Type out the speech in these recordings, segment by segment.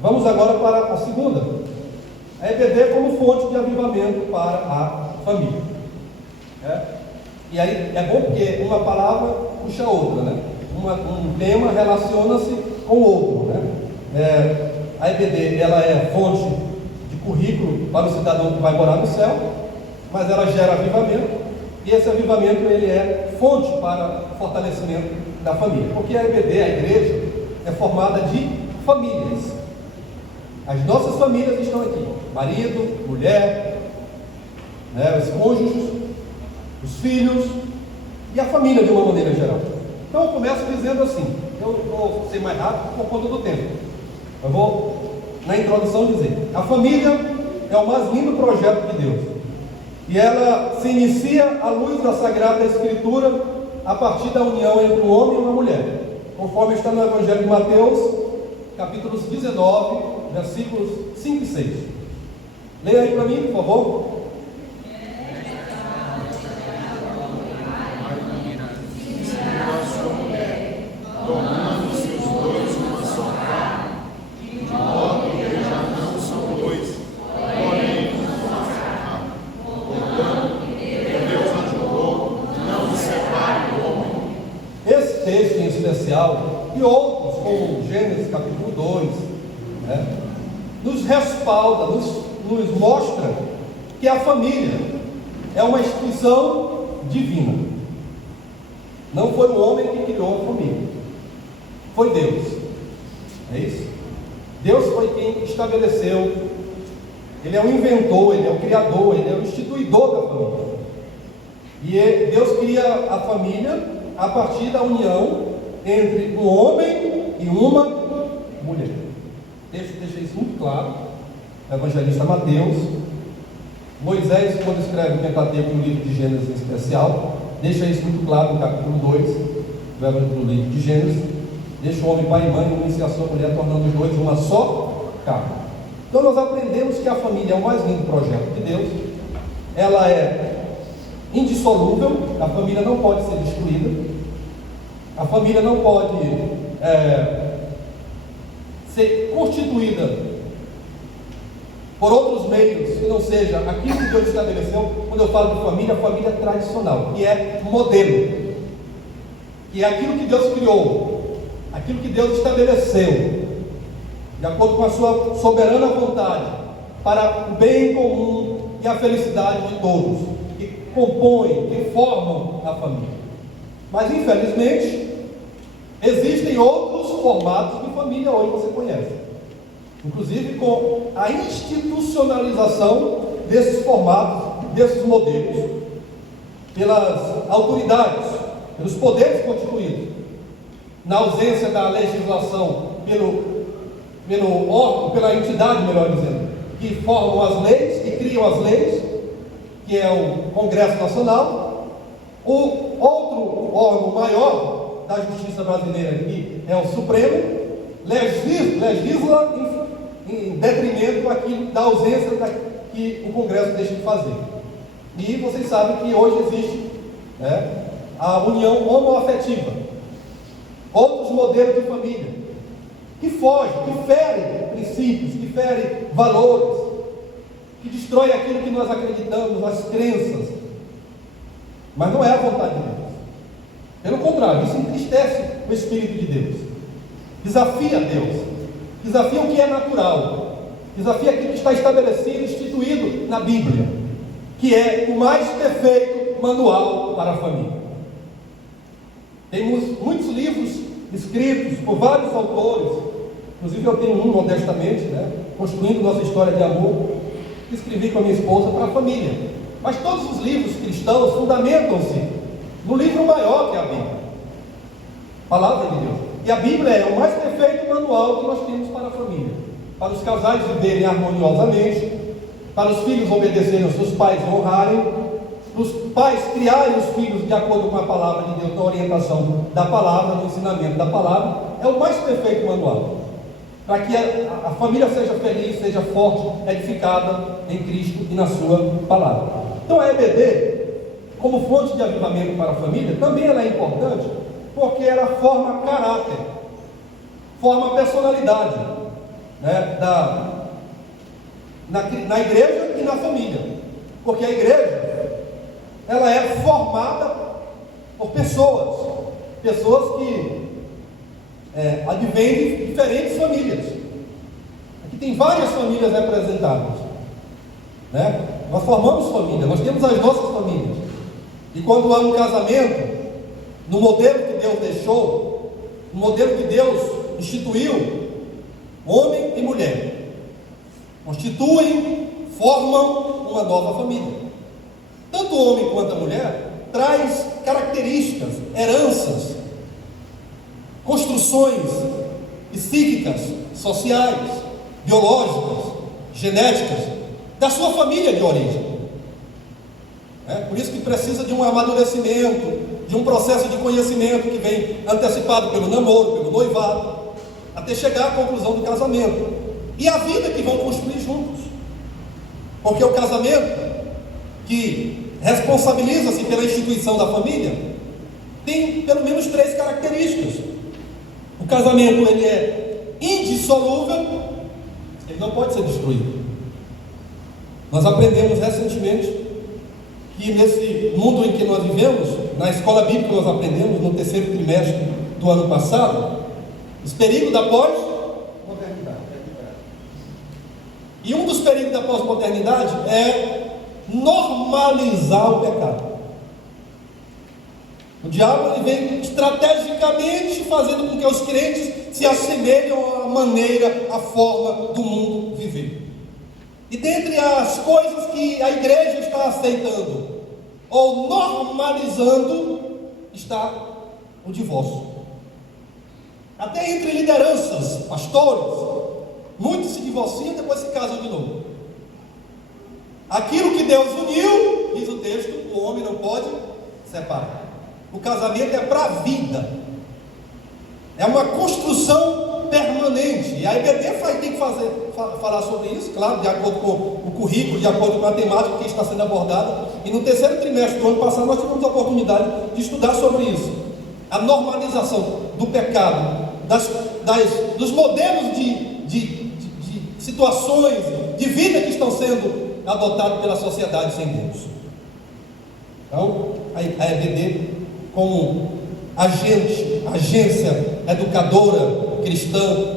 Vamos agora para a segunda. A EBD como fonte de avivamento para a família. E aí é bom porque uma palavra puxa a outra, né? Um tema relaciona-se com o outro, né? A EBD, ela é fonte de currículo para o cidadão que vai morar no céu, mas ela gera avivamento, e esse avivamento ele é fonte para fortalecimento da família, porque a EBD, a igreja, é formada de famílias. As nossas famílias estão aqui: marido, mulher, né, os cônjuges, os filhos e a família de uma maneira geral. Então eu começo dizendo assim, eu vou ser mais rápido por conta do tempo. Eu vou, na introdução, dizer: a família é o mais lindo projeto de Deus, e ela se inicia à luz da Sagrada Escritura, a partir da união entre um homem e uma mulher, conforme está no Evangelho de Mateus, capítulos 19, versículos 5 e 6. Leia aí para mim, por favor. E outros, como Gênesis capítulo 2, né, nos respalda, nos mostra que a família é uma instituição divina. Não foi o homem que criou a família, foi Deus. É isso? Deus foi quem estabeleceu. Ele é o inventor, ele é o criador, ele é o instituidor da família. E Deus cria a família a partir da união entre um homem e uma mulher. Deixa isso muito claro. O evangelista Mateus, Moisés, quando escreve o Pentateuco no livro de Gênesis em especial, deixa isso muito claro no capítulo 2 do livro de Gênesis. Deixa o homem pai e mãe, unir-se a sua mulher, tornando os dois uma só carne. Então nós aprendemos que a família é o mais lindo projeto de Deus. Ela é indissolúvel, a família não pode ser destruída. A família não pode ser constituída por outros meios que não seja aquilo que Deus estabeleceu. Quando eu falo de família, a família tradicional, que é modelo, que é aquilo que Deus criou, aquilo que Deus estabeleceu, de acordo com a sua soberana vontade, para o bem comum e a felicidade de todos, que compõem, que formam a família. Mas infelizmente existem outros formatos de família hoje, você conhece, inclusive com a institucionalização desses formatos, desses modelos, pelas autoridades, pelos poderes constituídos, na ausência da legislação, pelo órgão, pela entidade, melhor dizendo, que formam as leis, que criam as leis, que é o Congresso Nacional. O outro órgão maior da justiça brasileira, que é o Supremo, legisla em detrimento da ausência que o Congresso deixa de fazer. E vocês sabem que hoje existe, né, a união homoafetiva, outros modelos de família, que fogem, que ferem princípios, que ferem valores, que destrói aquilo que nós acreditamos, as crenças. Mas não é a vontade de Deus. Pelo contrário, isso entristece o Espírito de Deus, desafia Deus, desafia o que é natural, desafia aquilo que está estabelecido, instituído na Bíblia, que é o mais perfeito manual para a família. Temos muitos livros escritos por vários autores, inclusive eu tenho um modestamente, né, Construindo Nossa História de Amor, que escrevi com a minha esposa para a família. Mas todos os livros cristãos fundamentam-se no livro maior que é a Bíblia, Palavra de Deus. E a Bíblia é o mais perfeito manual que nós temos para a família, para os casais viverem harmoniosamente, para os filhos obedecerem aos seus pais e honrarem, para os pais criarem os filhos de acordo com a palavra de Deus, na orientação da palavra, no ensinamento da palavra. É o mais perfeito manual, para que a família seja feliz, seja forte, edificada em Cristo e na sua palavra. Então a EBD, como fonte de avivamento para a família, também ela é importante, porque ela forma caráter, forma personalidade. né, na igreja e na família, porque a igreja, ela é formada por pessoas que advêm de diferentes famílias. Aqui tem várias famílias representadas, né? Nós formamos família, nós temos as nossas famílias, e quando há um casamento, no modelo que Deus deixou, no modelo que Deus instituiu, homem e mulher constituem, formam uma nova família. Tanto o homem quanto a mulher traz características, heranças, construções psíquicas, sociais, biológicas, genéticas da sua família de origem. Por isso que precisa de um amadurecimento, de um processo de conhecimento que vem antecipado pelo namoro, pelo noivado, até chegar à conclusão do casamento e a vida que vão construir juntos. Porque o casamento, que responsabiliza-se pela instituição da família, tem pelo menos 3 características. O casamento, ele é indissolúvel, ele não pode ser destruído. Nós aprendemos recentemente que nesse mundo em que nós vivemos, na escola bíblica nós aprendemos no 3º trimestre do ano passado, os perigos da pós-modernidade. E um dos perigos da pós-modernidade é normalizar o pecado. O diabo, ele vem estrategicamente fazendo com que os crentes se assemelham à maneira, à forma do mundo viver. E dentre as coisas que a igreja está aceitando ou normalizando, está o divórcio. Até entre lideranças, pastores, muitos se divorciam e depois se casam de novo. Aquilo que Deus uniu, diz o texto, o homem não pode separar. O casamento é para a vida, é uma construção permanente. E a IBD tem que falar sobre isso, claro, de acordo com o currículo, de acordo com a temática que está sendo abordada. E no 3º trimestre do ano passado nós tivemos a oportunidade de estudar sobre isso, a normalização do pecado, dos modelos de situações de vida que estão sendo adotados pela sociedade sem Deus. Então, a EBD, como agência educadora cristã,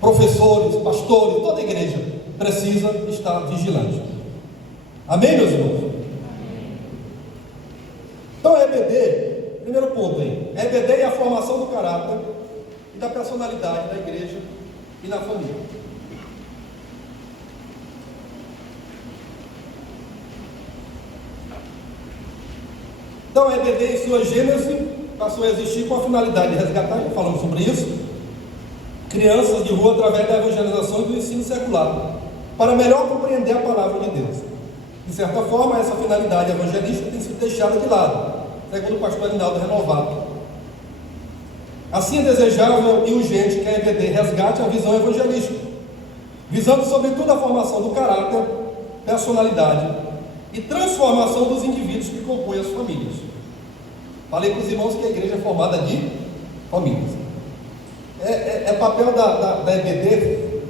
professores, pastores, toda a igreja precisa estar vigilante. Amém, meus irmãos? Então, a EBD, primeiro ponto aí, a EBD é a formação do caráter e da personalidade da igreja e na família. Então, a EBD, em sua gênese, passou a existir com a finalidade de resgatar, já falamos sobre isso, crianças de rua através da evangelização e do ensino secular, para melhor compreender a palavra de Deus. De certa forma, essa finalidade evangelística tem sido deixada de lado, segundo o pastor Arinaldo Renovato. Assim é desejável e urgente que a EBD resgate a visão evangelística, visando sobretudo a formação do caráter, personalidade e transformação dos indivíduos que compõem as famílias. Falei para os irmãos que a igreja é formada de famílias. É papel da EBD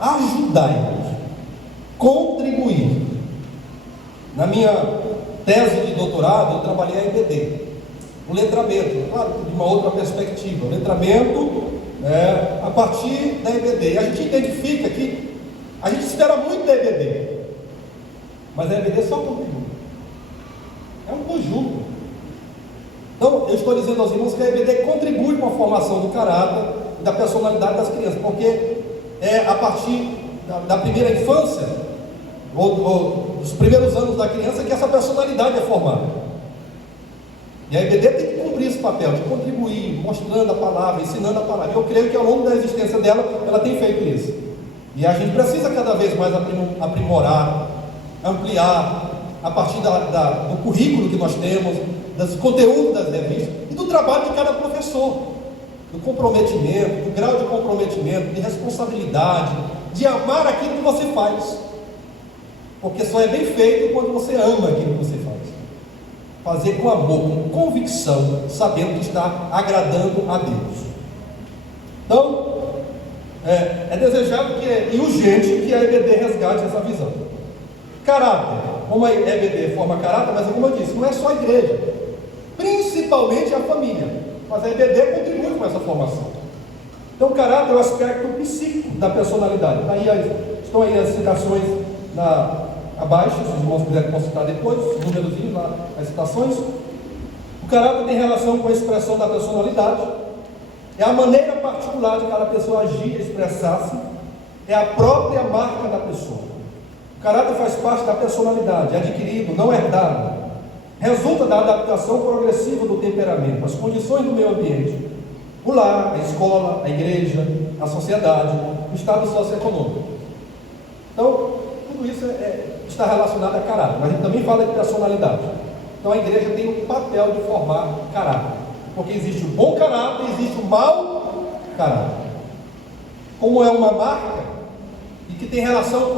ajudar a igreja, contribuir. Na minha tese de doutorado, eu trabalhei a EBD, o letramento, claro, de uma outra perspectiva. O letramento a partir da EBD. E a gente identifica que a gente espera muito da EBD, mas a EBD só contribui. É um conjunto. Então, eu estou dizendo aos irmãos que a EBD contribui com a formação do caráter e da personalidade das crianças, porque é a partir da primeira infância, ou dos primeiros anos da criança, que essa personalidade é formada. E a EBD tem que cumprir esse papel de contribuir, mostrando a palavra, ensinando a palavra. Eu creio que ao longo da existência dela, ela tem feito isso. E a gente precisa cada vez mais aprimorar, ampliar, a partir do currículo que nós temos, dos conteúdos das revistas e do trabalho de cada professor, do comprometimento, do grau de comprometimento, de responsabilidade, de amar aquilo que você faz, porque só é bem feito quando você ama aquilo que você faz. Fazer com amor, com convicção, sabendo que está agradando a Deus. Então, É desejável e urgente que a EBD resgate essa visão. Caráter. Como a EBD forma caráter, mas como eu disse, não é só a igreja, principalmente a família, mas a EBD contribui com essa formação. Então, o caráter é o aspecto psíquico da personalidade. Estão aí as citações abaixo, se os irmãos quiserem consultar depois, os númerozinhos lá, as citações. O caráter tem relação com a expressão da personalidade, é a maneira particular de cada pessoa agir, expressar-se, é a própria marca da pessoa. O caráter faz parte da personalidade, é adquirido, não herdado, resulta da adaptação progressiva do temperamento, às condições do meio ambiente, o lar, a escola, a igreja, a sociedade, o estado socioeconômico. Então, tudo isso está relacionado a caráter, mas a gente também fala de personalidade. Então a igreja tem o papel de formar caráter, porque existe o bom caráter e existe o mau caráter. Como é uma marca e que tem relação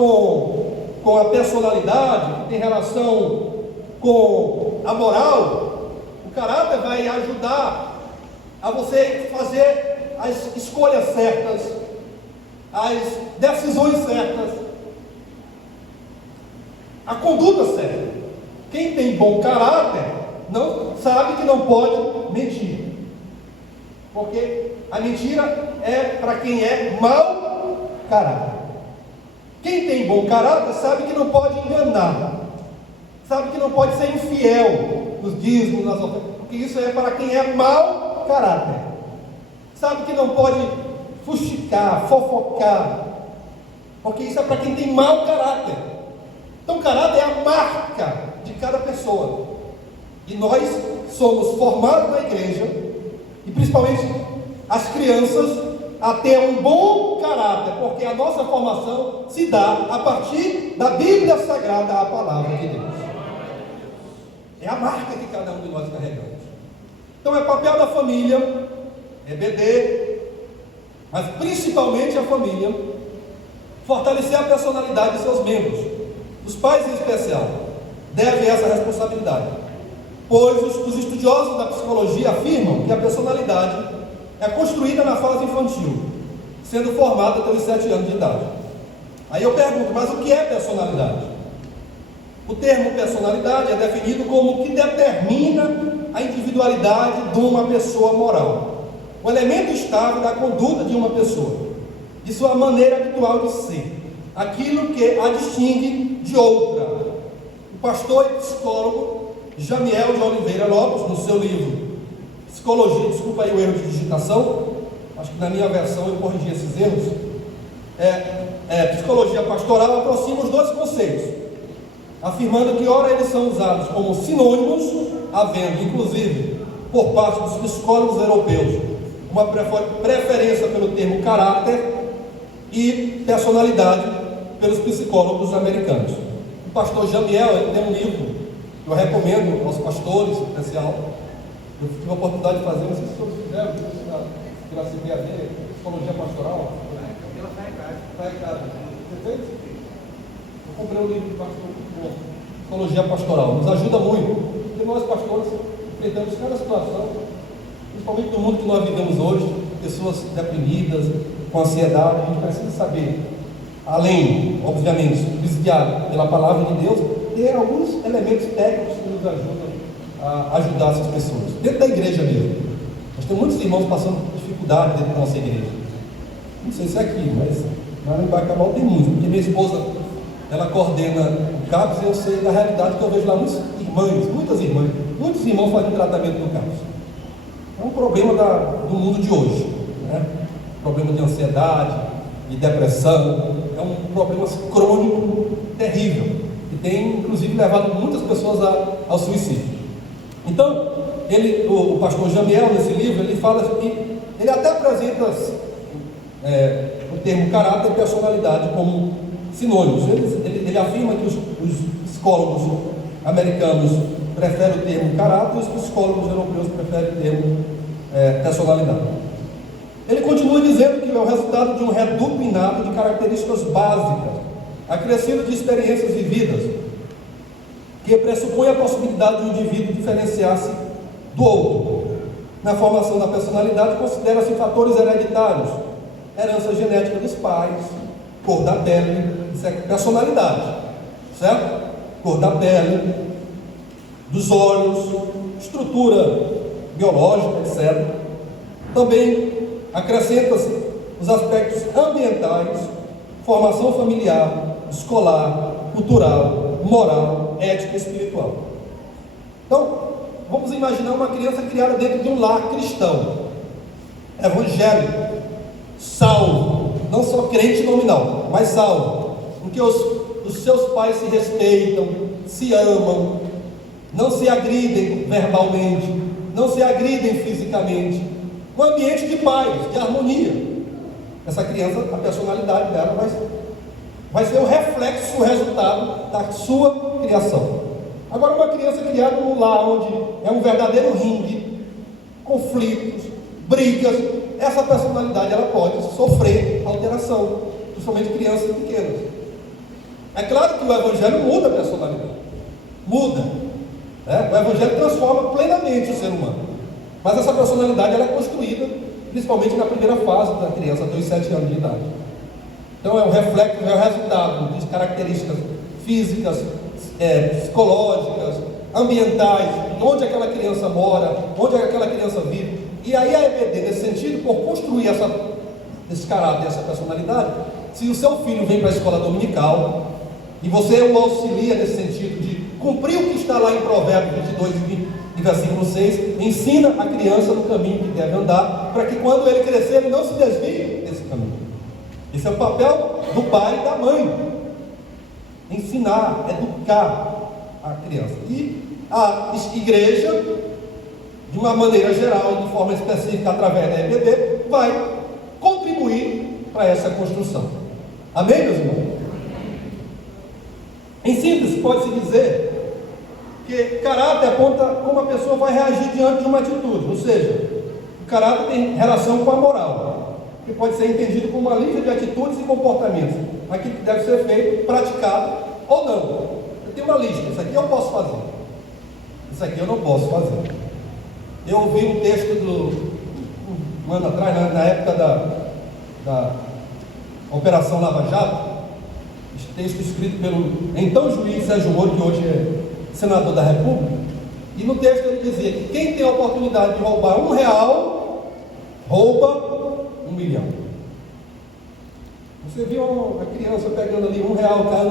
com a personalidade, que tem relação com a moral, o caráter vai ajudar a você fazer as escolhas certas, as decisões certas, a conduta certa. Quem tem bom caráter não sabe que não pode mentir, porque a mentira é para quem é mau caráter. Quem tem bom caráter sabe que não pode enganar, sabe que não pode ser infiel nos dízimos, nas ofertas, porque isso é para quem é mau caráter. Sabe que não pode fuxicar, fofocar, porque isso é para quem tem mau caráter. Então, caráter é a marca de cada pessoa. E nós somos formados na igreja, e principalmente as crianças, a ter um bom caráter, porque a nossa formação se dá a partir da Bíblia Sagrada, a palavra de Deus. É a marca que cada um de nós carregamos. Então, é papel da família, EBD, mas principalmente a família, fortalecer a personalidade de seus membros. Os pais, em especial, devem essa responsabilidade, pois os estudiosos da psicologia afirmam que a personalidade é construída na fase infantil, sendo formada até os 7 anos de idade. Aí eu pergunto, mas o que é personalidade? O termo personalidade é definido como o que determina a individualidade de uma pessoa moral, o elemento estável da conduta de uma pessoa, de sua maneira habitual de ser, aquilo que a distingue de outra. O pastor e psicólogo Jamiel de Oliveira Lopes, no seu livro Psicologia, desculpa aí o erro de digitação, acho que na minha versão eu corrigi esses erros, Psicologia Pastoral, aproxima os dois conceitos, afirmando que ora eles são usados como sinônimos, havendo inclusive por parte dos psicólogos europeus uma preferência pelo termo caráter e personalidade pelos psicólogos americanos. O pastor Jamiel, ele tem um livro que eu recomendo aos pastores, em especial. Eu tive a oportunidade de fazer, não sei se todos fizeram, pela CPAD, Psicologia Pastoral. Está em casa. Você fez? Eu comprei um livro de pastor muito bom, Psicologia Pastoral. Nos ajuda muito, porque nós pastores enfrentamos cada situação, principalmente no mundo que nós vivemos hoje, pessoas deprimidas, com ansiedade. A gente precisa saber, além, obviamente, desviado pela palavra de Deus, ter alguns elementos técnicos que nos ajudam a ajudar essas pessoas, dentro da igreja mesmo. Nós temos muitos irmãos passando dificuldade dentro da nossa igreja. Não sei se é aqui, mas lá no Embarcabal tem muito, porque minha esposa, ela coordena o CAPS, e eu sei da realidade que eu vejo lá muitas irmãs, muitos irmãos fazem tratamento no CAPS. É um problema do mundo de hoje, né? Problema de ansiedade, de depressão, é um problema crônico terrível, que tem inclusive levado muitas pessoas ao suicídio. Então, o pastor Jamiel, nesse livro, ele fala que ele até apresenta o termo caráter e personalidade como sinônimos. Ele afirma que os psicólogos americanos preferem o termo caráter e os psicólogos europeus preferem o termo personalidade. Ele continua dizendo que é o resultado de um reduto inato de características básicas, acrescido de experiências vividas, que pressupõe a possibilidade de um indivíduo diferenciar-se do outro. Na formação da personalidade, considera-se fatores hereditários, herança genética dos pais, cor da pele, isso é personalidade, certo? Cor da pele, dos olhos, estrutura biológica, etc. Também acrescenta-se os aspectos ambientais, formação familiar, escolar, cultural, moral, ética e espiritual. Então, vamos imaginar uma criança criada dentro de um lar cristão, evangélico, salvo, não só crente nominal, mas salvo, em que os seus pais se respeitam, se amam, não se agridem verbalmente, não se agridem fisicamente, um ambiente de paz, de harmonia. Essa criança, a personalidade dela vai ser o reflexo, o resultado da sua criação. Agora, uma criança criada num lar onde é um verdadeiro ringue, conflitos, brigas, essa personalidade ela pode sofrer alteração, principalmente crianças pequenas. É claro que o Evangelho muda a personalidade, muda, né? O Evangelho transforma plenamente o ser humano, mas essa personalidade ela é construída principalmente na primeira fase da criança, até os 7 anos de idade. Então é o reflexo, é o resultado de características físicas, psicológicas, ambientais, onde aquela criança mora, onde aquela criança vive. E aí a EBD, nesse sentido, por construir esse caráter, essa personalidade, se o seu filho vem para a escola dominical, e você o auxilia nesse sentido de cumprir o que está lá em Provérbios 22 e versículo 6, ensina a criança no caminho que deve andar, para que quando ele crescer, ele não se desvie desse caminho. Esse é o papel do pai e da mãe. Ensinar, educar a criança. E a igreja, de uma maneira geral, de forma específica, através da EBD, vai contribuir para essa construção. Amém, meus irmãos? Em síntese, pode-se dizer que caráter aponta como a pessoa vai reagir diante de uma atitude, ou seja, o caráter tem relação com a moral, que pode ser entendido como uma lista de atitudes e comportamentos, aquilo que deve ser feito, praticado ou não. Eu tenho uma lista, isso aqui eu posso fazer, isso aqui eu não posso fazer. Eu ouvi um texto um ano atrás, na época da Operação Lava Jato, esse texto escrito pelo então juiz Sérgio Moro, que hoje é senador da República, e no texto ele dizia que quem tem a oportunidade de roubar R$1, rouba 1 milhão. Você viu uma criança pegando ali R$1, cara,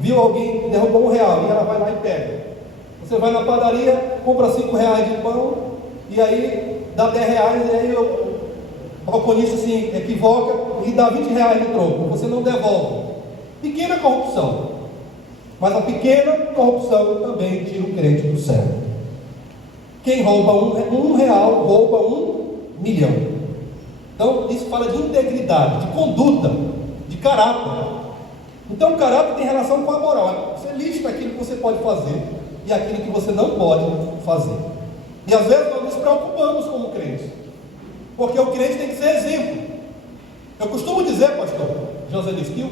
viu alguém que derrubou R$1 e ela vai lá e pega. Você vai na padaria, compra R$5 de pão e aí dá R$10 e aí o balconista se equivoca e dá R$20 de troco. Você não devolve. Pequena corrupção. Mas a pequena corrupção também tira o crente do céu. Quem rouba R$1 rouba 1 milhão. Então isso fala de integridade, de conduta, de caráter. Então o caráter tem relação com a moral. Você lista aquilo que você pode fazer e aquilo que você não pode fazer. E às vezes nós nos preocupamos como crentes, porque o crente tem que ser exemplo. Eu costumo dizer, pastor José Luiz, que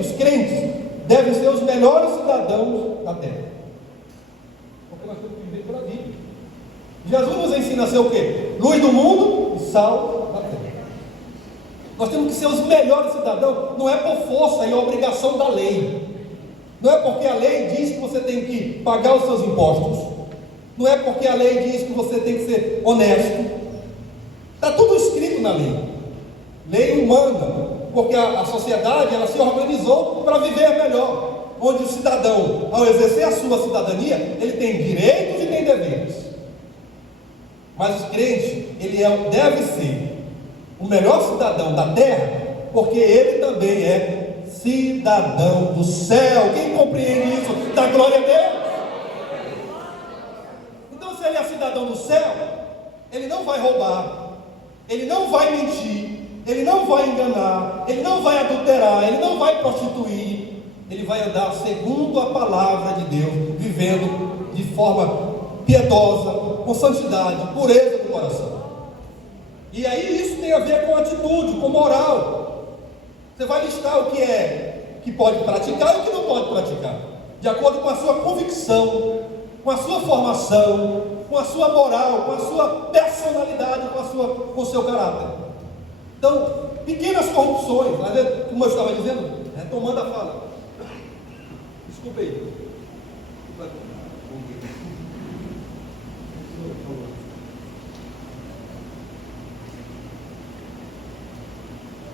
os crentes devem ser os melhores cidadãos da terra, porque nós temos que viver pela Bíblia. Jesus nos ensina a ser o quê? Luz do mundo e sal da terra. Nós temos que ser os melhores cidadãos, não é por força e obrigação da lei, não é porque a lei diz que você tem que pagar os seus impostos, não é porque a lei diz que você tem que ser honesto, está tudo escrito na lei. Lei humana, porque a sociedade ela se organizou para viver melhor, onde o cidadão, ao exercer a sua cidadania, ele tem direitos e tem deveres. Mas o crente, deve ser o melhor cidadão da terra, porque ele também é cidadão do céu. Quem compreende isso? Dá glória a Deus. Então, se ele é cidadão do céu, ele não vai roubar, ele não vai mentir, ele não vai enganar, ele não vai adulterar, ele não vai prostituir, ele vai andar segundo a palavra de Deus, vivendo de forma piedosa, com santidade, pureza do coração. E aí isso tem a ver com atitude, com moral. Você vai listar o que pode praticar e o que não pode praticar, de acordo com a sua convicção, com a sua formação, com a sua moral, com a sua personalidade, com o seu caráter. Então, pequenas corrupções, às vezes, como eu estava dizendo, retomando a fala. Desculpe aí.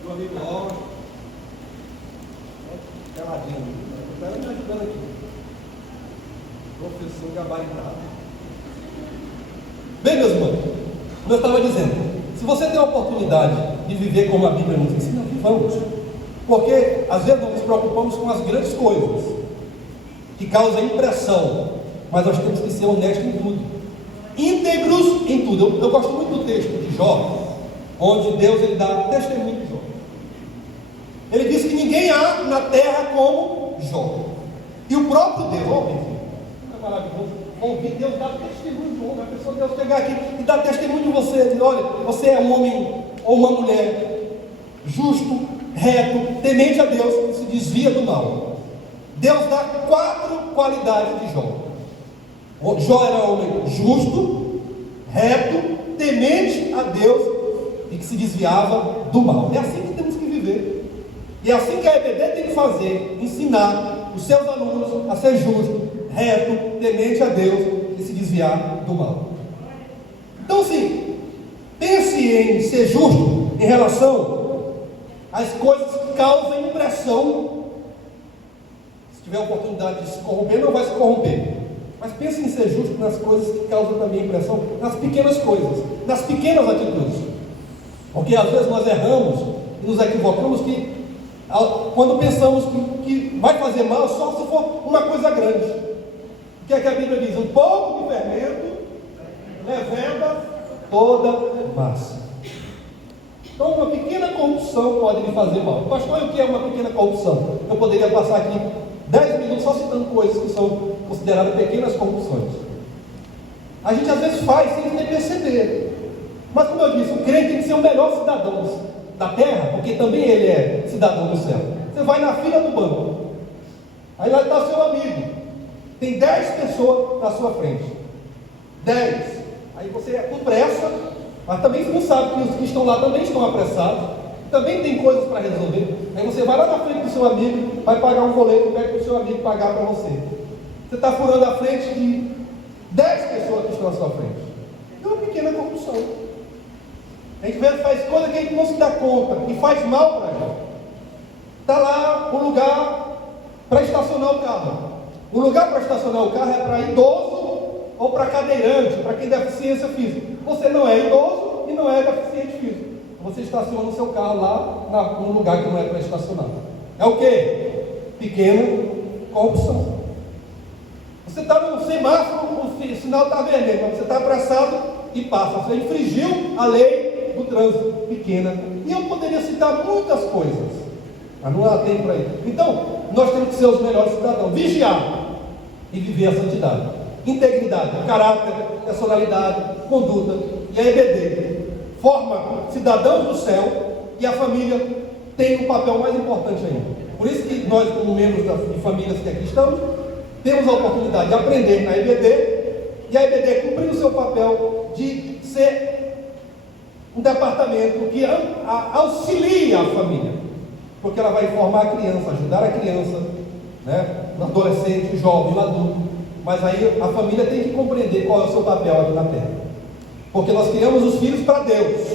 Meu amigo Laura, caladinho, está me ajudando aqui. Professor gabaritado. Bem, meus irmãos, como eu estava dizendo, se você tem a oportunidade de viver como a Bíblia nos ensina, vivamos. Porque às vezes nós nos preocupamos com as grandes coisas que causam impressão, mas nós temos que ser honestos em tudo, íntegros em tudo. Eu gosto muito do texto de Jó, onde Deus ele dá testemunho de Jó. Ele diz que ninguém há na terra como Jó. E o próprio Deus, é maravilhoso, ouvir Deus dar testemunho de Jó. A pessoa Deus chegar aqui e dar testemunho de você, diz: olha, você é um homem ou uma mulher justo, reto, temente a Deus, que se desvia do mal. Deus dá 4 qualidades de Jó. Jó era um homem justo, reto, temente a Deus e que se desviava do mal. É assim que temos que viver. E é assim que a EBD tem que fazer: ensinar os seus alunos a ser justo, reto, temente a Deus e se desviar do mal. Então, sim, pense em ser justo em relação às coisas que causam impressão. Se tiver a oportunidade de se corromper, não vai se corromper. Mas pense em ser justo nas coisas que causam também impressão, nas pequenas coisas, nas pequenas atitudes. Porque às vezes nós erramos e nos equivocamos quando pensamos que vai fazer mal só se for uma coisa grande. O que é que a Bíblia diz? Um pouco de fermento leveda toda massa. Então uma pequena corrupção pode lhe fazer mal. Pastor, o que é uma pequena corrupção? Eu poderia passar aqui 10 minutos só citando coisas que são consideradas pequenas corrupções. A gente às vezes faz sem nem perceber. Mas como eu disse, o crente tem que ser o melhor cidadão da terra, porque também ele é cidadão do céu. Você vai na fila do banco, aí lá está o seu amigo, tem 10 pessoas na sua frente, 10, aí você é com pressa, mas também você não sabe que os que estão lá também estão apressados, também tem coisas para resolver. Aí você vai lá na frente do seu amigo, vai pagar um boleto, pede para o seu amigo pagar para você. Você está furando a frente de 10 pessoas que estão à sua frente. É uma pequena corrupção. A gente faz coisa que a gente não se dá conta e faz mal para a gente. Está lá o lugar para estacionar o carro. O lugar para estacionar o carro é para idoso ou para cadeirante, para quem tem deficiência física. Você não é idoso e não é deficiente físico. Você estaciona o seu carro lá num lugar que não é para estacionar. É o quê? Pequena corrupção. Você está no semáforo, o sinal está vermelho, mas você está apressado e passa. Você infringiu a lei do trânsito, pequena. E eu poderia citar muitas coisas, mas não há tempo para isso. Então, nós temos que ser os melhores cidadãos, vigiar e viver a santidade, integridade, caráter, personalidade, conduta. E a EBD forma cidadãos do céu, e a família tem um papel mais importante ainda. Por isso que nós, como membros de famílias que aqui estamos, temos a oportunidade de aprender na EBD, e a EBD cumprindo o seu papel de ser um departamento que auxilia a família, porque ela vai formar a criança, ajudar a criança, né, o adolescente, o jovem, o adulto. Mas aí a família tem que compreender qual é o seu papel aqui na terra, porque nós criamos os filhos para Deus.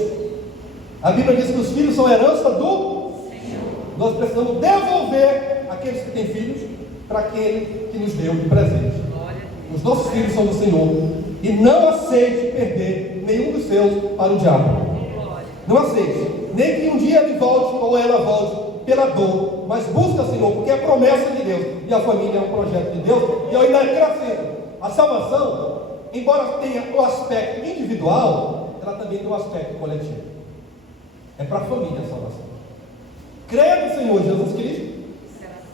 A Bíblia diz que os filhos são herança do Senhor. Nós precisamos devolver aqueles que têm filhos para aquele que nos deu de presente. Os nossos filhos são do Senhor, e não aceite perder nenhum dos seus para o diabo. Não aceite, nem que um dia ele volte ou ela volte pela dor, mas busca, Senhor, porque é promessa de Deus, e a família é um projeto de Deus. E eu ainda acrescento: a salvação, embora tenha o aspecto individual, ela também tem o aspecto coletivo. É para a família a salvação. Creia no Senhor Jesus Cristo,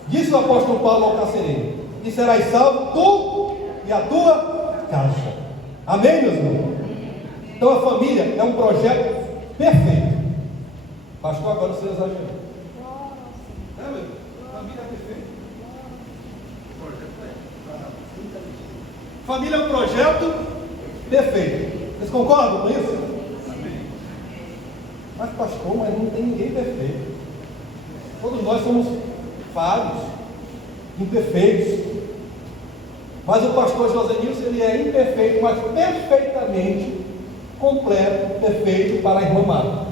disse o apóstolo Paulo ao carcereiro, e serás salvo tu e a tua casa. Amém, meus irmãos? Então a família é um projeto perfeito. Pastor, agora você exagerou. É, meu? A família é perfeita. Família é um projeto perfeito. Vocês concordam com isso? Amém. Mas pastor, mas não tem ninguém perfeito. Todos nós somos falhos, imperfeitos. Mas o pastor Josenilson, ele é imperfeito, mas perfeitamente completo, perfeito para a irmã Marta.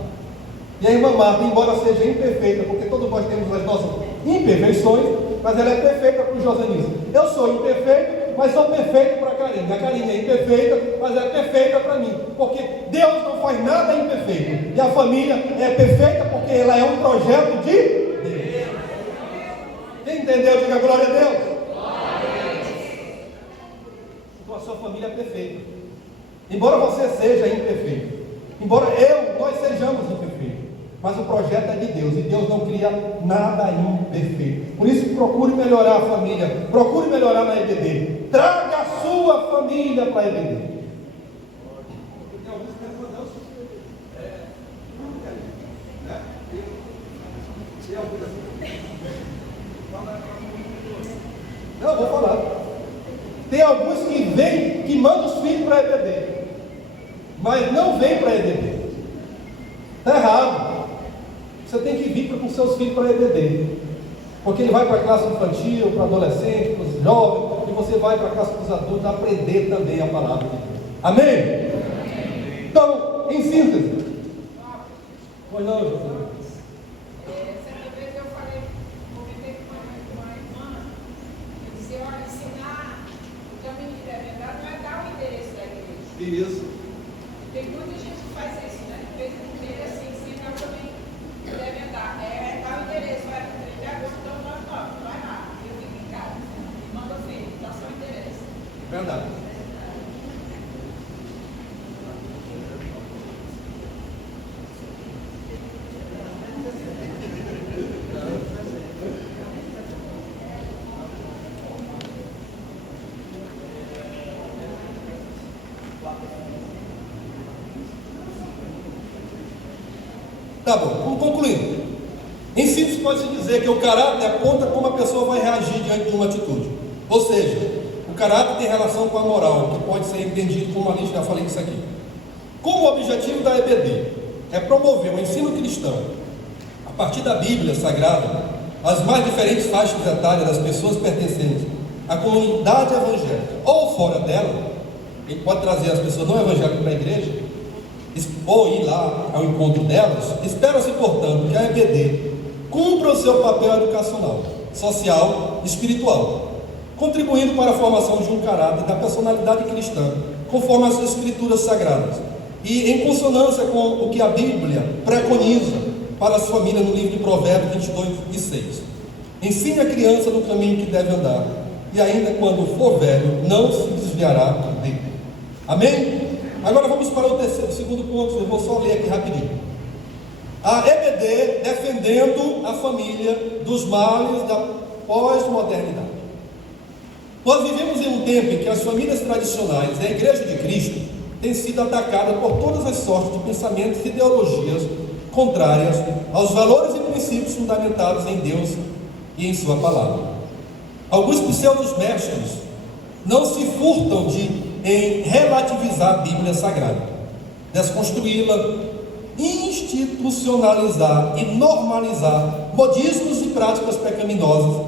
E a irmã Marta, embora seja imperfeita, porque todos nós temos as nossas imperfeições, mas ela é perfeita para o Josenilson. Eu sou imperfeito, mas sou perfeito para a Karine. A Karine é imperfeita, mas é perfeita para mim. Porque Deus não faz nada imperfeito. E a família é perfeita porque ela é um projeto de Deus. Quem entendeu, diga glória a Deus. Então a sua família é perfeita. Embora você seja imperfeito, embora nós sejamos imperfeitos, mas o projeto é de Deus, e Deus não cria nada imperfeito. Por isso, procure melhorar a família, procure melhorar na EBD. Traga a sua família para a EBD. Não, eu vou falar. Tem alguns que vêm, que mandam os filhos para a EBD, mas não vêm para a EBD. Está errado. Você tem que vir com seus filhos para a EBD, porque ele vai para a classe infantil, para adolescente, para os jovens, e você vai para a classe dos adultos aprender também a palavra de Deus. Amém? Amém. Então, em síntese, pois não, José? Certa vez eu comentei com uma irmã, eu disse, olha, ensinar o caminho que deve andar não é dar o endereço da igreja. Isso. Tem muita gente que faz isso, né? Fez um endereço assim, ensinar o caminho que deve andar. Dar o endereço, vai para o entregador, então vai lá, eu fico em casa. Manda o filho, dá seu endereço. Verdade. Tá bom, vamos concluindo. Em síntese, pode-se dizer que o caráter aponta como a pessoa vai reagir diante de uma atitude. Ou seja, o caráter tem relação com a moral, que pode ser entendido como ali, já falei disso aqui. Como o objetivo da EBD é promover o ensino cristão a partir da Bíblia Sagrada, as mais diferentes faixas etárias das pessoas pertencentes à comunidade evangélica ou fora dela, ele pode trazer as pessoas não evangélicas para a igreja, ou ir lá ao encontro delas. Espera-se, portanto, que a EBD cumpra o seu papel educacional, social e espiritual, contribuindo para a formação de um caráter da personalidade cristã, conforme as escrituras sagradas, e em consonância com o que a Bíblia preconiza para as famílias no livro de Provérbios 22:6. Ensine a criança no caminho que deve andar, e ainda quando for velho, não se desviará dele. Amém? Agora vamos para o segundo ponto, eu vou só ler aqui rapidinho. A EBD defendendo a família dos males da pós-modernidade. Nós vivemos em um tempo em que as famílias tradicionais e a Igreja de Cristo têm sido atacadas por todas as sortes de pensamentos e ideologias contrárias aos valores e princípios fundamentados em Deus e em sua palavra. Alguns pseudos mestres não se furtam em relativizar a Bíblia Sagrada, desconstruí-la, institucionalizar e normalizar modismos e práticas pecaminosas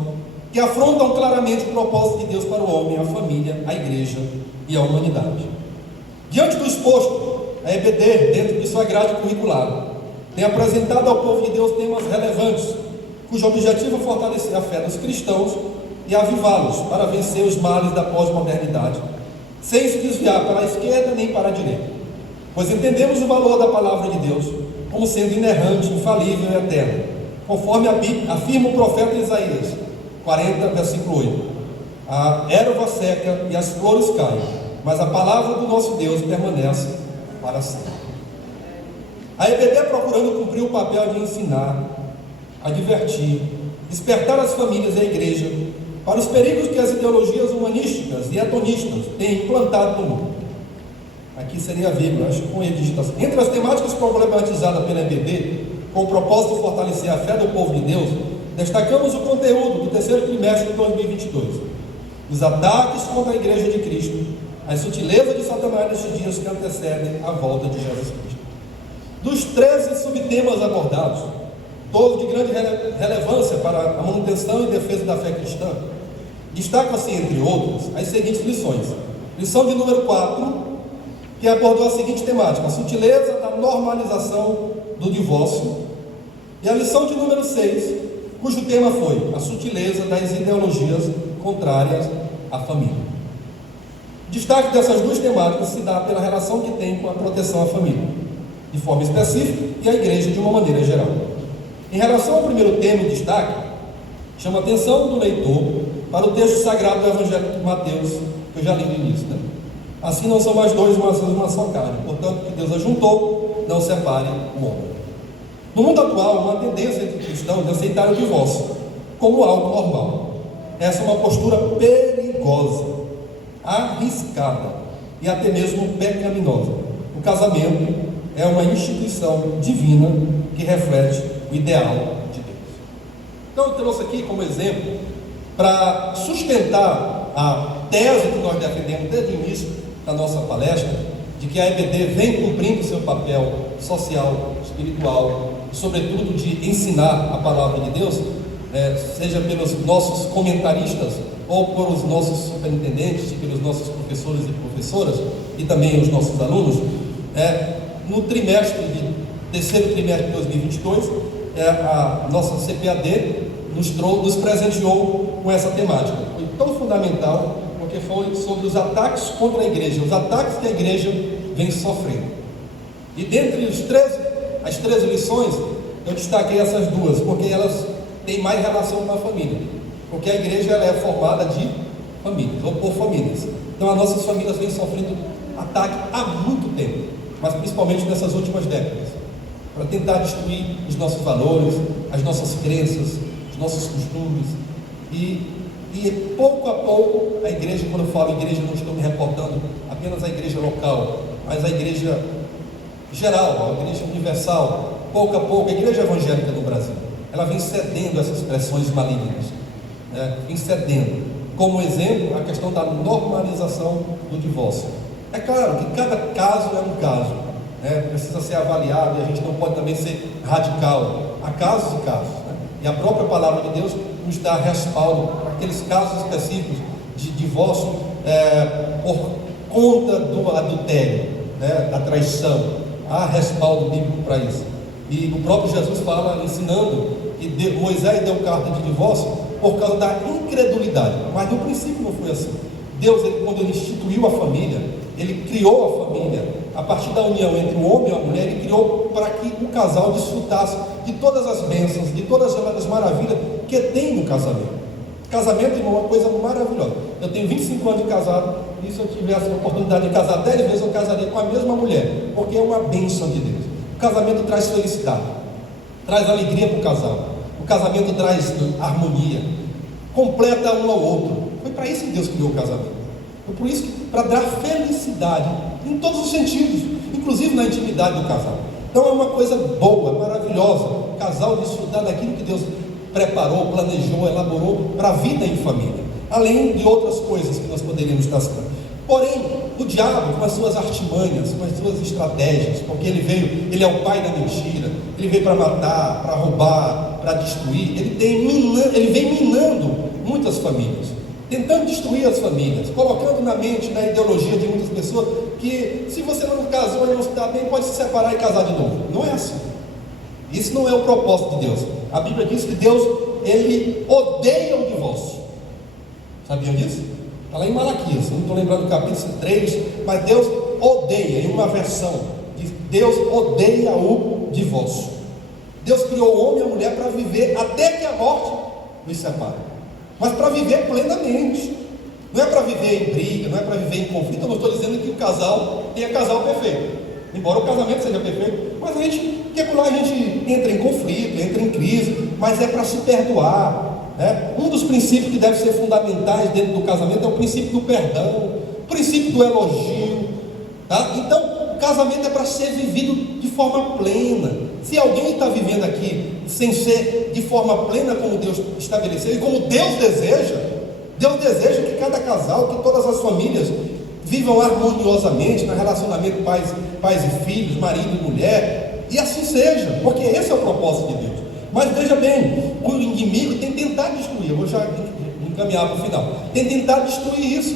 que afrontam claramente o propósito de Deus para o homem, a família, a igreja e a humanidade. Diante do exposto, a EBD, dentro de sua grade curricular, tem apresentado ao povo de Deus temas relevantes, cujo objetivo é fortalecer a fé dos cristãos e avivá-los para vencer os males da pós-modernidade, sem se desviar para a esquerda nem para a direita, pois entendemos o valor da palavra de Deus como sendo inerrante, infalível e eterna, conforme afirma o profeta Isaías 40, versículo 8. A erva seca e as flores caem, mas a palavra do nosso Deus permanece para sempre. A EBD procurando cumprir o papel de ensinar, advertir, despertar as famílias e a igreja para os perigos que as ideologias humanísticas e hedonistas têm implantado no mundo. Aqui seria a vírgula, acho que com a digitação. Entre as temáticas problematizadas pela EBD, com o propósito de fortalecer a fé do povo de Deus, destacamos o conteúdo do terceiro trimestre de 2022, os ataques contra a Igreja de Cristo, as sutilezas de Satanás nestes dias que antecedem a volta de Jesus Cristo. Dos 13 subtemas abordados, todos de grande relevância para a manutenção e defesa da fé cristã, destacam-se, entre outros, as seguintes lições. Lição de número 4, que abordou a seguinte temática: a sutileza da normalização do divórcio. E a lição de número 6, cujo tema foi a sutileza das ideologias contrárias à família. O destaque dessas duas temáticas se dá pela relação que tem com a proteção à família, de forma específica, e a igreja de uma maneira geral. Em relação ao primeiro tema em destaque, chama a atenção do leitor para o texto sagrado do Evangelho de Mateus, que eu já li no início, né? Assim não são mais dois, mas uma só carne. Portanto, que Deus ajuntou, não separe o homem. No mundo atual, uma tendência entre cristãos é aceitar o divórcio como algo normal. Essa é uma postura perigosa, arriscada e até mesmo pecaminosa. O casamento é uma instituição divina que reflete o ideal de Deus. Então eu trouxe aqui como exemplo, para sustentar a tese que nós defendemos desde o início da nossa palestra, de que a EBD vem cumprindo seu papel social, espiritual, e sobretudo de ensinar a palavra de Deus, seja pelos nossos comentaristas ou pelos nossos superintendentes, pelos nossos professores e professoras, e também os nossos alunos. No terceiro trimestre de 2022, a nossa CPAD nos presenteou com essa temática. Foi tão fundamental, porque foi sobre os ataques contra a igreja, os ataques que a igreja vem sofrendo. E dentre as 13 lições, eu destaquei essas duas, porque elas têm mais relação com a família. Porque a igreja ela é formada de famílias, ou por famílias. Então as nossas famílias vêm sofrendo ataque há muito tempo, mas principalmente nessas últimas décadas, para tentar destruir os nossos valores, as nossas crenças, os nossos costumes. E pouco a pouco, a igreja, quando eu falo igreja, não estou me reportando apenas à igreja local, mas à igreja geral, à igreja universal. Pouco a pouco, a igreja evangélica no Brasil, ela vem cedendo essas pressões malignas, vem cedendo. Como exemplo, a questão da normalização do divórcio. É claro que cada caso é um caso, precisa ser avaliado, e a gente não pode também ser radical. Há casos e casos, e a própria palavra de Deus nos dá respaldo para aqueles casos específicos de divórcio por conta do adultério, da traição. Há respaldo bíblico para isso. E o próprio Jesus fala, ensinando que Moisés deu carta de divórcio por causa da incredulidade, mas no princípio não foi assim. Deus, quando ele instituiu a família, ele criou a família a partir da união entre o homem e a mulher. Ele criou para que o casal desfrutasse de todas as bênçãos, de todas as maravilhas que tem no casamento. Casamento é uma coisa maravilhosa. Eu tenho 25 anos de casado, e se eu tivesse a oportunidade de casar 10 vezes, eu casaria com a mesma mulher, porque é uma bênção de Deus. O casamento traz felicidade, traz alegria para o casal. O casamento traz harmonia, completa um ao outro. Foi para isso que Deus criou o casamento. Foi por isso que, para dar felicidade em todos os sentidos, inclusive na intimidade do casal. Então é uma coisa boa, maravilhosa, o casal desfrutar daquilo que Deus preparou, planejou, elaborou para a vida em família, além de outras coisas que nós poderíamos estar citando. Porém, o diabo, com as suas artimanhas, com as suas estratégias, porque ele é o pai da mentira, ele veio para matar, para roubar, para destruir, ele vem minando muitas famílias, tentando destruir as famílias, colocando na mente, na ideologia de muitas pessoas, que se você não casou e não está bem, pode se separar e casar de novo. Não é assim. Isso não é o propósito de Deus. A Bíblia diz que Deus, ele odeia o divórcio. Sabiam disso? Está lá em Malaquias, não estou lembrando do capítulo 3, mas Deus odeia, em uma versão, Deus odeia o divórcio. Deus criou o homem e a mulher para viver até que a morte os separe, mas para viver plenamente. Não é para viver em briga, não é para viver em conflito. Eu não estou dizendo que o casal tenha casal perfeito, embora o casamento seja perfeito, mas a gente entra em conflito, entra em crise, mas é para se perdoar. Um dos princípios que deve ser fundamentais dentro do casamento é o princípio do perdão, o princípio do elogio, Então o casamento é para ser vivido de forma plena. Se alguém está vivendo aqui sem ser de forma plena como Deus estabeleceu e como Deus deseja que cada casal, que todas as famílias vivam harmoniosamente no relacionamento pais e filhos, marido e mulher, E assim seja, porque esse é o propósito de Deus. Mas veja bem, o inimigo tem tentado destruir, eu vou já encaminhar para o final, tem tentado destruir isso,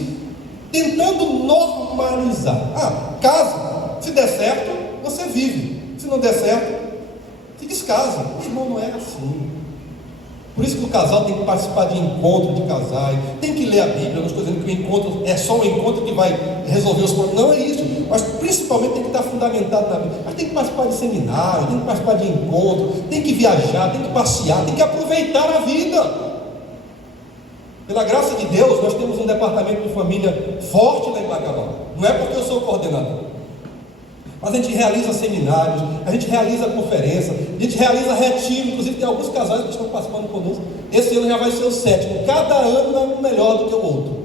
tentando normalizar. Casa, se der certo, você vive, se não der certo, se descasa. Irmão, não é assim. Por isso que o casal tem que participar de encontro de casais, tem que ler a Bíblia. Eu não estou dizendo que o encontro é só o encontro que vai resolver os problemas, não é isso, mas principalmente tem que estar fundamentado na Bíblia. Mas tem que participar de seminário, tem que participar de encontro, tem que viajar, tem que passear, tem que aproveitar a vida. Pela graça de Deus, nós temos um departamento de família forte lá em Bacabal. Não é porque eu sou coordenador, mas a gente realiza seminários, a gente realiza conferência, a gente realiza retiro. Inclusive tem alguns casais que estão participando conosco. Esse ano já vai ser o 7º. Cada ano é um melhor do que o outro.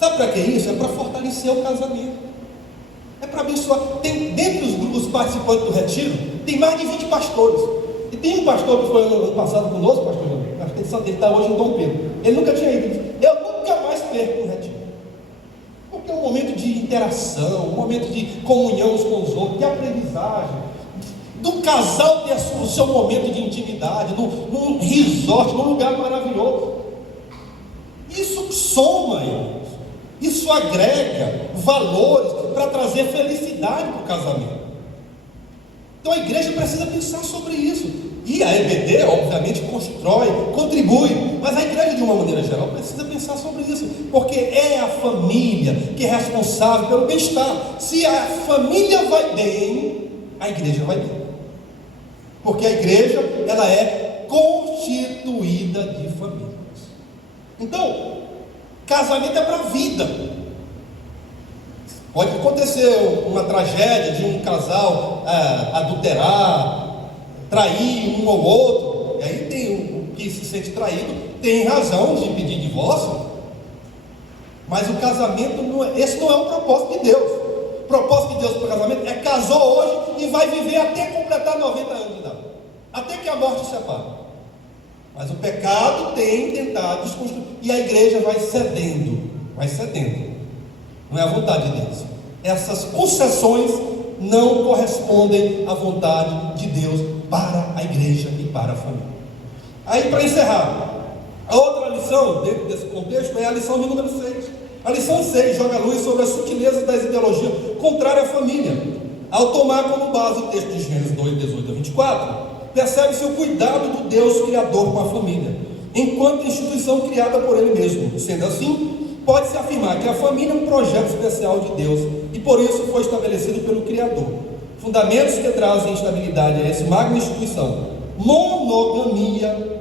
Sabe para que isso? É para fortalecer o casamento, é para abençoar. Tem, dentre os participantes do retiro, tem mais de 20 pastores. E tem um pastor que foi ano passado conosco, pastor João, acho que ele está hoje em Dom Pedro. Ele nunca tinha ido. Eu nunca mais perco um retiro, porque é um momento de interação, um momento de comunhão uns com os outros, de aprendizagem, do casal ter o seu momento de intimidade, num resort, num lugar maravilhoso. Isso soma, irmãos. Isso agrega valores para trazer felicidade para o casamento. Então a igreja precisa pensar sobre isso. E a EBD, obviamente, constrói, contribui, mas a igreja, de uma maneira geral, precisa pensar sobre isso, porque é a família que é responsável pelo bem-estar. Se a família vai bem, a igreja vai bem, porque a igreja, ela é constituída de famílias. Então, casamento é para a vida. Pode acontecer uma tragédia de um casal adulterar, trair um ou outro, e aí tem o que se sente traído, tem razão de pedir divórcio, mas o casamento esse não é o propósito de Deus. O propósito de Deus para o casamento é: casou hoje e vai viver até completar 90 anos de idade, até que a morte separe. Mas o pecado tem tentado desconstruir, e a igreja vai cedendo, não é a vontade de Deus. Essas concessões não correspondem à vontade de Deus para a igreja e para a família. Aí, para encerrar, a outra lição dentro desse contexto é a lição de número 6. A lição 6 joga luz sobre as sutilezas das ideologias contrárias à família. Ao tomar como base o texto de Gênesis 2, 18 a 24, percebe-se o cuidado do Deus Criador com a família, enquanto instituição criada por Ele mesmo. Sendo assim, pode-se afirmar que a família é um projeto especial de Deus, e por isso foi estabelecido pelo Criador. Fundamentos que trazem estabilidade a essa magna instituição: monogamia.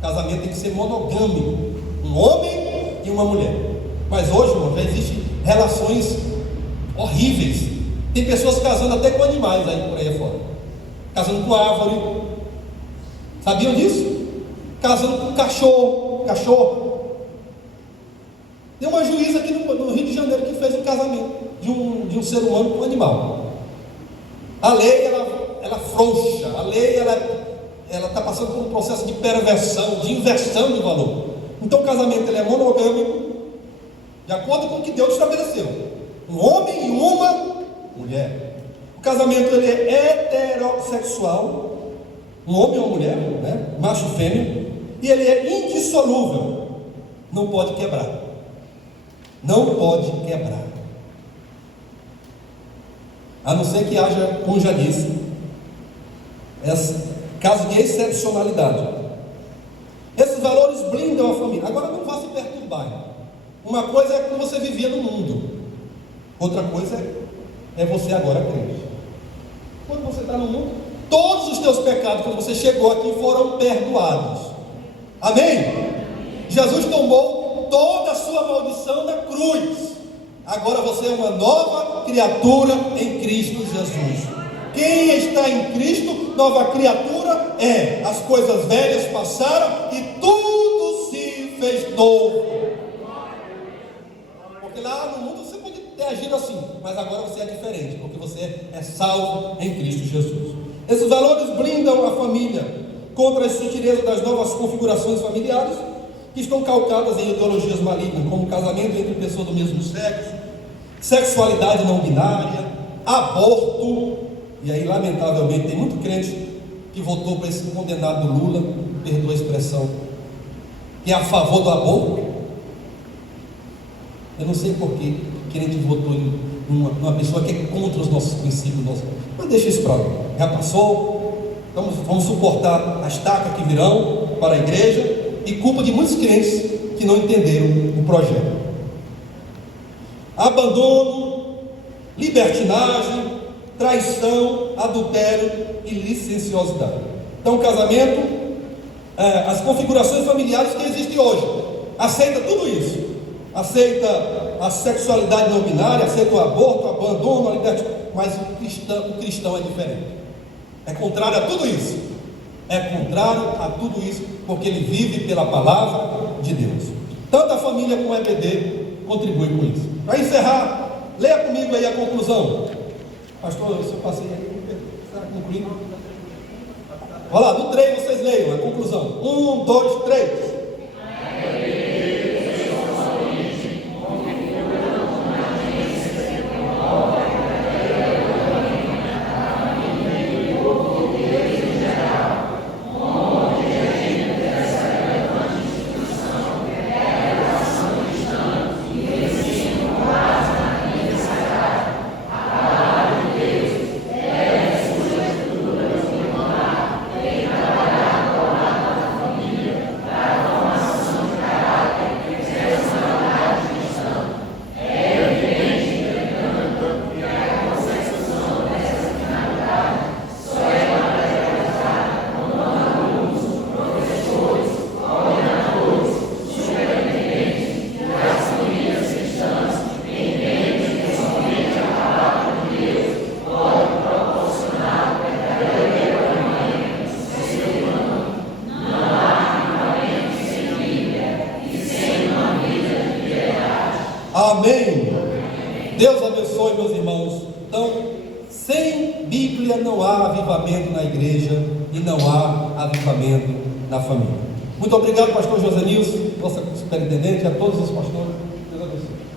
Casamento tem que ser monogâmico, um homem e uma mulher. Mas hoje, irmão, já existem relações horríveis. Tem pessoas casando até com animais aí por aí fora, casando com árvore. Sabiam disso? Casando com cachorro. Tem uma juíza aqui no Rio de Janeiro que fez um casamento de um ser humano com um animal. A lei, ela frouxa, a lei, ela está passando por um processo de perversão, de inversão de valor. Então o casamento, ele é monogâmico, de acordo com o que Deus estabeleceu: um homem e uma mulher. O casamento, ele é heterossexual, um homem e uma mulher, né? Macho e fêmea, e ele é indissolúvel, não pode quebrar. A não ser que haja, como já disse, caso de excepcionalidade. Esses valores blindam a família. Agora, não vá se perturbar. Uma coisa é como você vivia no mundo, outra coisa é você agora crente. Quando você está no mundo, todos os teus pecados, quando você chegou aqui, foram perdoados. Amém? Jesus tomou toda a sua maldição na cruz. Agora você é uma nova criatura em Cristo Jesus. Quem está em Cristo, nova criatura é. As coisas velhas passaram e tudo se fez novo. Porque lá no mundo você pode ter agido assim, mas agora você é diferente, porque você é salvo em Cristo Jesus. Esses valores blindam a família contra as sutilezas das novas configurações familiares que estão calcadas em ideologias malignas, como casamento entre pessoas do mesmo sexo, sexualidade não binária, aborto, E aí, lamentavelmente, tem muito crente que votou para esse condenado Lula, perdoa a expressão, que é a favor do aborto. Eu não sei porquê que a gente votou em uma pessoa que é contra os nossos princípios, mas deixa isso para lá, já passou. Então vamos suportar as tacas que virão para a igreja e culpa de muitos crentes que não entenderam o projeto. Abandono, libertinagem, traição, adultério e licenciosidade. Então o casamento, as configurações familiares que existem hoje, aceita tudo isso, aceita a sexualidade não binária, aceita o aborto, o abandono, a libertinagem, mas o cristão é diferente, é contrário a tudo isso, porque ele vive pela palavra de Deus. Tanto a família como a EBD contribui com isso. Para encerrar, leia comigo aí a conclusão. Pastor, eu passei aí, está concluindo? Olha lá, do 3 vocês leiam a conclusão. 1, 2, 3. Amém. Deus abençoe, meus irmãos. Então, sem Bíblia não há avivamento na igreja e não há avivamento na família. Muito obrigado, pastor José Nilson, nossa superintendente, a todos os pastores. Deus abençoe.